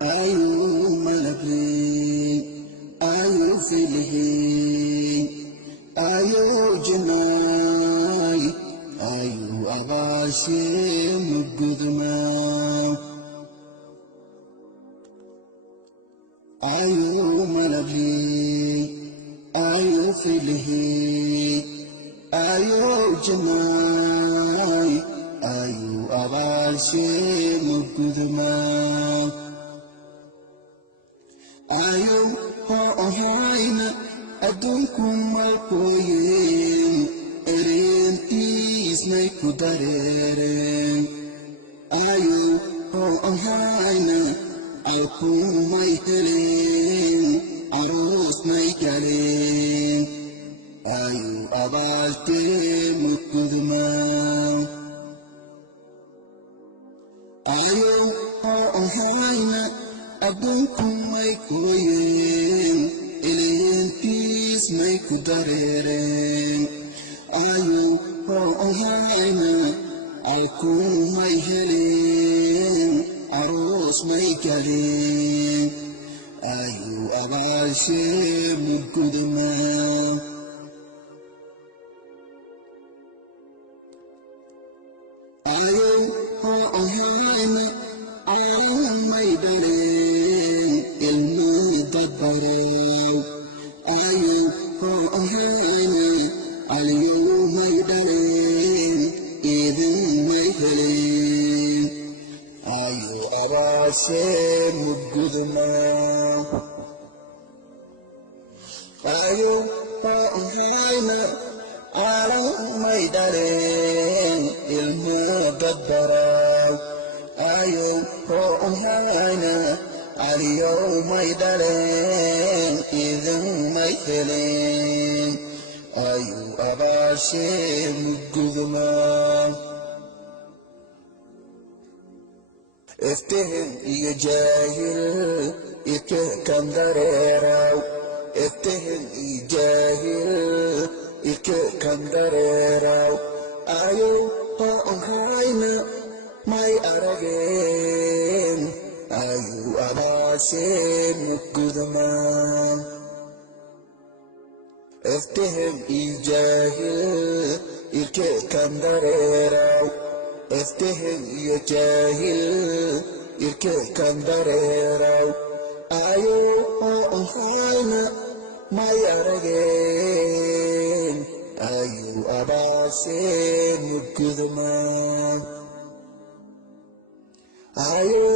Ayu malabli, ayu filihi, ayu jinai, ayu agashim gudma. Ayu malabli, ayu filihi, ayu jinai, ayu agashim gudma. Ayu ho'ohayna adunkum malkoyin erintis nay kudareren. Ayu ho'ohayna alkum may helen aros may galen. Ayu abalte mukudma. Ayu ho'ohayna adunkum may koyen elentis may kudareren. Ayu ho'ohayna alkum may helen aros may galen. Ayu abalshe mugudma. Ayu ho'ohayna may dalen ilmu dadbaraw. Ayu ho'ohayna aliyu may dalen idin may helen. Ayu abashe mugudma. Ayu ho'ohayna may dalen ilmu dadbaraw. Ayu ho'ohayna aliyu may dalen idin may helen. Ayu abashe mugudma. Iftihim iyo jahil ike kandareraw. Iftihim iyo jahil ike kandareraw. Ayu ho'ohayna may aragen. Ayu abashe mugudma. Iftihim iyo jahil ike kandareraw. Iftihim iyo jahil ike kandareraw. Ayu ho'ohayna may aragen. Ayu abashe mugudma. Ayu